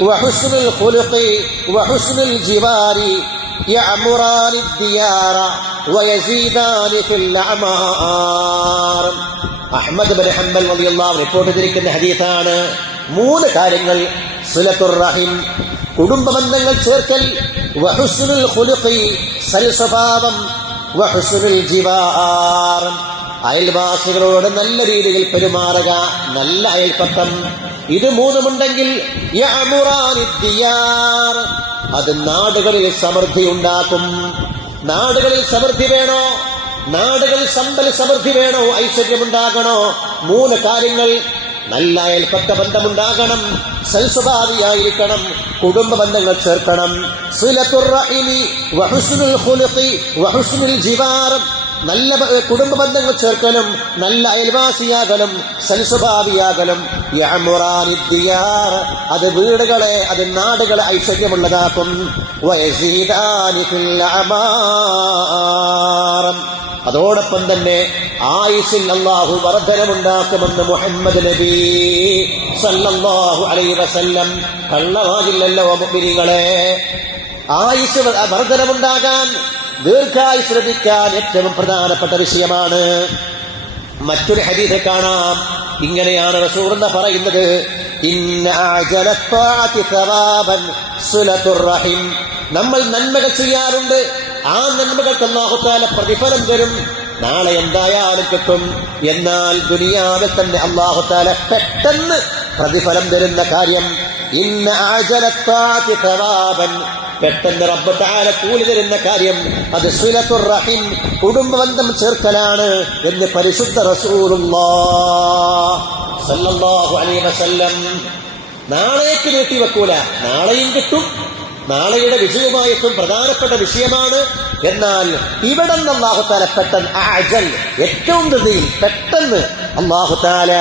وحسن الخلق وحسن الجوار يعمران الديار ويزيدان في الأعمار. Ahmad bin Hanbal റളിയല്ലാഹു അൻഹു report ചെയ്തിരിക്കുന്ന ഹദീസാണ്. 3 കാര്യങ്ങൾ: സിലത്തുർ റഹിം, കുടുംബബന്ധങ്ങൾ ചേർക്കൽ; വഹുസ്നുൽ ഖുലുഖി, സൽസ്വഭാവം; വഹുസ്നുൽ ജിവാർ, അയൽവാസികളോട് നല്ല രീതിയിൽ പെരുമാറുക, നല്ല അയൽപക്കം. ഇത് 3ഉണ്ടെങ്കിൽ യഅമുറാനിദ്ദിയാർ, അത് നാടുകളിൽ സമൃദ്ധി ഉണ്ടാക്കും. നാടുകളിൽ സമൃദ്ധി വേണോ? നാടുകളിൽ സമ്പൽ സമൃദ്ധി വേണോ? ഐശ്വര്യമുണ്ടാകണോ? 3 കാര്യങ്ങൾ: നല്ല അയൽപക്ക ബന്ധമുണ്ടാകണം, സൽസ്വഭാവിയായിരിക്കണം, കുടുംബ ബന്ധങ്ങൾ ചേർക്കണം. സിലത്തുർ റഹിമി വഹുസ്നുൽ ഖുലുഖി വഹുസ്നുൽ ജിവാർ, നല്ല കുടുംബ ബന്ധങ്ങൾ ചേർക്കലും നല്ല അയൽവാസിയാകലും സൽസ്വഭാവിയാകലും. യഅമുറാനിദ്ദിയാർ, അത് വീടുകളെ, അത് നാടുകളെ ഐശ്വര്യമുള്ളതാക്കും. വയസീദാനി ഫിൽ അഅമാർ, അതോടൊപ്പം തന്നെ ആയുസ്സിൽ അല്ലാഹു വർദ്ധനമുണ്ടാക്കുമെന്ന് മുഹമ്മദ് നബി സല്ലല്ലാഹു അലൈഹി വസല്ലം. കള്ളമാകില്ലല്ലോ മുഅ്മിനീങ്ങളെ. ആയുസ് വർദ്ധനമുണ്ടാകാൻ, ദീർഘായുസ് ലഭിക്കാൻ ഏറ്റവും പ്രധാനപ്പെട്ട വിഷയമാണ്. മറ്റൊരു ഹദീസിൽ കാണാം, ഇങ്ങനെയാണ് റസൂലുള്ളാഹി പറയുന്നത്: ഇന്ന അഅജലത് ത്വാഅതി സവാബൻ സിലത്തുർ റഹിം. നമ്മൾ നന്മകൾ ചെയ്യാറുണ്ട്, ആ നന്മകൾക്ക് അല്ലാഹു തആല പ്രതിഫലം തരും, നാളെ എന്തായാലും കിട്ടും. എന്നാൽ ദുനിയാവിൽ തന്നെ അല്ലാഹു തആല പെട്ടെന്ന് പ്രതിഫലം തരുന്ന കാര്യം ഇന്ന അഅജലത് ത്വാഅതി സവാബൻ, പെട്ടെന്ന് റബ്ബ് തആല കൂലി തരുന്ന കാര്യം അത് സിലത്തുർ റഹിം, കുടുംബബന്ധം ചേർക്കലാണ് എന്ന് പരിശുദ്ധ റസൂലുള്ളാഹി സല്ലല്ലാഹു അലൈഹി വസല്ലം. നാളേക്ക് നീട്ടി വെക്കൂല, നാളെയും കിട്ടും, നാളെയുടെ വിജയവുമായി ഏറ്റവും പ്രധാനപ്പെട്ട വിഷയമാണ്. എന്നാൽ ഇവിടെ നിന്ന് അല്ലാഹു തആല പെട്ടെന്ന് അഅജൽ, ഏറ്റവും ധൃതിയിൽ പെട്ടെന്ന് അല്ലാഹു തആല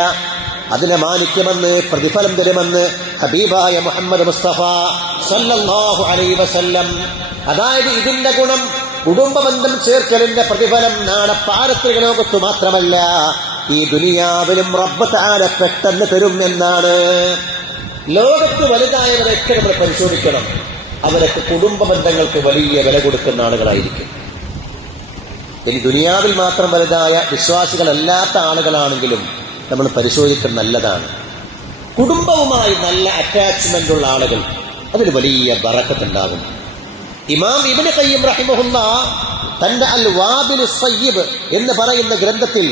അതിനെ മാനിക്കുമെന്ന്, പ്രതിഫലം തരുമെന്ന് ഹബീബായ മുഹമ്മദ് മുസ്തഫ സല്ലല്ലാഹു അലൈഹി വസല്ലം. അതായത് ഇതിന്റെ ഗുണം, കുടുംബബന്ധം ചേർക്കലിന്റെ പ്രതിഫലം നാളെ പാരത്രിക ലോകത്തു മാത്രമല്ല, ഈ ദുനിയാവിലും റബ്ബ് തആല പെട്ടെന്ന് തരും എന്നാണ്. ലോകത്ത് വലുതായവരൊക്കെ നമ്മൾ പരിശോധിക്കണം, അവരൊക്കെ കുടുംബ ബന്ധങ്ങൾക്ക് വലിയ വില കൊടുക്കുന്ന ആളുകളായിരിക്കും. ഇനി ദുനിയാവിൽ മാത്രം വലുതായ വിശ്വാസികളല്ലാത്ത ആളുകളാണെങ്കിലും നമ്മൾ പരിശോധിക്കുന്നത് നല്ലതാണ്. കുടുംബവുമായി നല്ല അറ്റാച്ച്മെന്റ് ഉള്ള ആളുകൾ, അതിൽ വലിയ ബറക്കത്ത് ഉണ്ടാകും. ഇമാം ഇബ്നു ഖയ്യിം റഹിമഹുല്ലാഹ് തന്റെ അൽ വാബിലുസ് സയ്യിബ് എന്ന് പറയുന്ന ഗ്രന്ഥത്തിൽ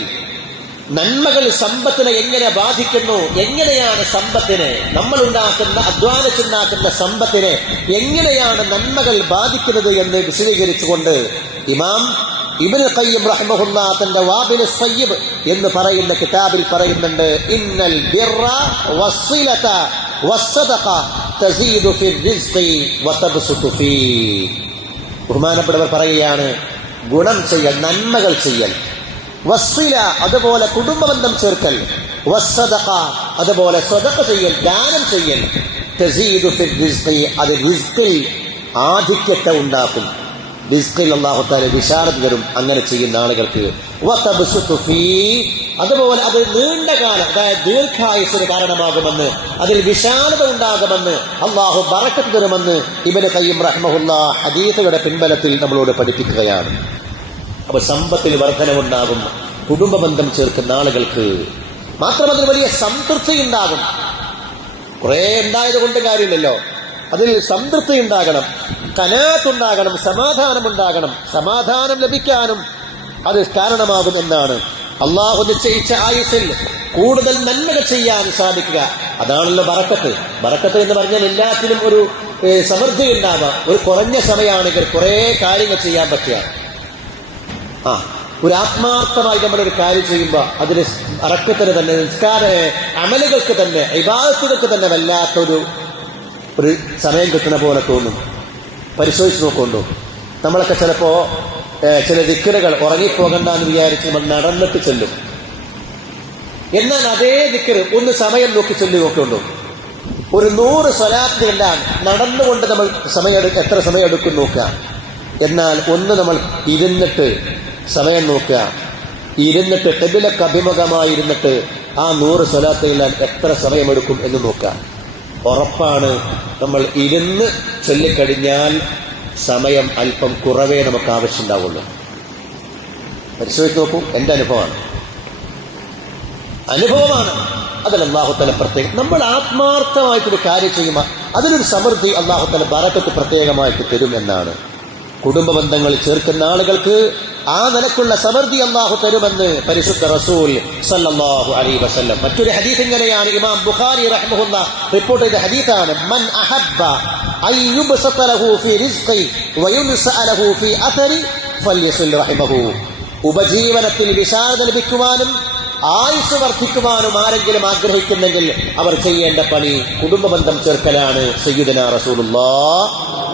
നന്മകൾ സമ്പത്തിനെ എങ്ങനെ ബാധിക്കുന്നു, എങ്ങനെയാണ് സമ്പത്തിനെ, നമ്മൾ ഉണ്ടാക്കുന്ന അധ്വാനിച്ചുണ്ടാക്കുന്ന സമ്പത്തിനെ എങ്ങനെയാണ് നന്മകൾ ബാധിക്കുന്നത് എന്ന് വിശദീകരിച്ചുകൊണ്ട് ഇമാം ഇബ്നു ഖയ്യിം റഹിമഹുല്ലാഹ് തന്റെ വാബിലുസ് സയ്യിബ് എന്ന് പറയുന്ന കിതാബിൽ പറയുന്നുണ്ട്: ഇന്നൽ ബിർറ വസ്സിലത വസ്സദഖ തസീദു ഫിർ റിസ്ഖി വതബ്സുതു ഫീ. ബഹുമാനപ്പെട്ടവർ പറയുകയാണ്, ഗുണം ചെയ്യൽ, നന്മകൾ ചെയ്യൽ, വസ്സില അതുപോലെ കുടുംബബന്ധം ചേർക്കൽ, വസ്സദഖ അതുപോലെ സ്വദഖ ചെയ്യൽ, ദാനം ചെയ്യൽ, തസീദു ഫിർ റിസ്ഖി അത് റിസ്ഖിൽ ആധിക്യത്തെ ഉണ്ടാക്കും, റിസ്ഖിൽ അല്ലാഹു തആല വിശാലത തരും അങ്ങനെ ചെയ്യുന്ന ആളുകൾക്ക്. വതബ്സുതു ഫീ അതുപോലെ അത് നീണ്ട കാലം, അതായത് ദീർഘായുസ്സിന് കാരണമാകുമെന്ന്, അതിൽ വിശാലത ഉണ്ടാകുമെന്ന്, അല്ലാഹു ബറക്കത്ത് തരുമെന്ന് ഇബ്നു ഖയ്യിം റഹിമഹുല്ലാഹ് ഹദീസുകളുടെ പിൻബലത്തിൽ നമ്മളോട് പഠിപ്പിക്കുകയാണ്. അപ്പൊ സമ്പത്തിൽ വർധനവുണ്ടാകും കുടുംബബന്ധം ചേർക്കുന്ന ആളുകൾക്ക്. മാത്രം അതിൽ വലിയ സംതൃപ്തി ഉണ്ടാകും. കുറെ ഉണ്ടായത് കൊണ്ട് കാര്യമില്ലല്ലോ, അതിൽ സംതൃപ്തി ഉണ്ടാകണം, കനാത്തുണ്ടാകണം, സമാധാനമുണ്ടാകണം. സമാധാനം ലഭിക്കാനും അത് കാരണമാകും എന്നാണ്. അള്ളാഹു നിശ്ചയിച്ച ആയുസ്സിൽ കൂടുതൽ നന്മകൾ ചെയ്യാൻ സാധിക്കുക, അതാണല്ലോ ബറക്കത്ത്. ബറക്കത്ത് എന്ന് പറഞ്ഞാൽ എല്ലാത്തിനും ഒരു സമൃദ്ധി ഉണ്ടാവാം. ഒരു കുറഞ്ഞ സമയമാണെങ്കിൽ കുറെ കാര്യങ്ങൾ ചെയ്യാൻ പറ്റുക. ഒരു ആത്മാർത്ഥമായി നമ്മളൊരു കാര്യം ചെയ്യുമ്പോൾ അതിന് അറക്കത്തിന് തന്നെ, നിസ്കാര അമലുകൾക്ക് തന്നെ, ഇബാദത്തുകൾക്ക് തന്നെ വല്ലാത്തൊരു സമയം കിട്ടുന്ന പോലെ തോന്നും. പരിശോധിച്ച് നോക്കൊണ്ടു. നമ്മളൊക്കെ ചിലപ്പോ ചില ദിക്റുകൾ ഉറങ്ങിപ്പോകണ്ടെന്ന് വിചാരിച്ച് നമ്മൾ നടന്നിട്ട് ചെല്ലും. എന്നാൽ അതേ ദിക്റ് ഒന്ന് സമയം നോക്കി ചൊല്ലി നോക്കൊണ്ടു. ഒരു 100 സ്വലാത്തിനെല്ലാം നടന്നുകൊണ്ട് നമ്മൾ എത്ര സമയം എടുക്കും നോക്കുക. എന്നാൽ ഒന്ന് നമ്മൾ ഇരുന്നിട്ട് സമയം നോക്കുക, ഇരുന്നിട്ട് ഖിബ്ലക്ക് അഭിമുഖമായിരുന്നിട്ട് ആ 100 സ്വലാത്തിനെല്ലാം എത്ര സമയമെടുക്കും എന്ന് നോക്കുക. ഉറപ്പാണ്. നമ്മൾ ഇരുന്ന് ചൊല്ലിക്കഴിഞ്ഞാൽ സമയം അല്പം കുറവേ നമുക്ക് ആവശ്യമുണ്ടാവുള്ളൂ. പരിശോധിച്ച് നോക്കൂ, എന്റെ അനുഭവമാണ്. അതിൽ അല്ലാഹു തആല പ്രത്യേകം നമ്മൾ ആത്മാർത്ഥമായിട്ടൊരു കാര്യം ചെയ്യുമ്പോൾ അതിനൊരു സമൃദ്ധി അല്ലാഹു തആല ബറക്കത്ത് പ്രത്യേകമായിട്ട് തരും എന്നാണ്. കുടുംബ ബന്ധങ്ങൾ ചേർക്കുന്ന ആളുകൾക്ക് ആ നിലക്കുള്ള സമൃദ്ധി അല്ലാഹു തരുമെന്ന് പരിശുദ്ധ റസൂൽ സല്ലല്ലാഹു അലൈഹി വസല്ലം. മറ്റൊരു ഹദീസ് ഇങ്ങനെയാണ്, ഇമാം ബുഖാരി റഹ്മഹുല്ലാഹ് റിപ്പോർട്ട് ചെയ്ത ഹദീസാണ്, മൻ അഹബ്ബ അൻ യുബ്സത ലഹു ഫീ റിസ്ഖി വയുൻസഅ ലഹു ഫീ അഥരി ഫൽയസിൽ റഹിമഹു. ഉപജീവനത്തിൽ വിശാലത ലഭിക്കുവാനും ആയുസ് വർദ്ധിക്കുവാനും ആരെങ്കിലും ആഗ്രഹിക്കുന്നെങ്കിൽ അവർ ചെയ്യേണ്ട പണി കുടുംബബന്ധം ചേർക്കലാണ്. സയ്യിദുനാ റസൂലുള്ളാഹ്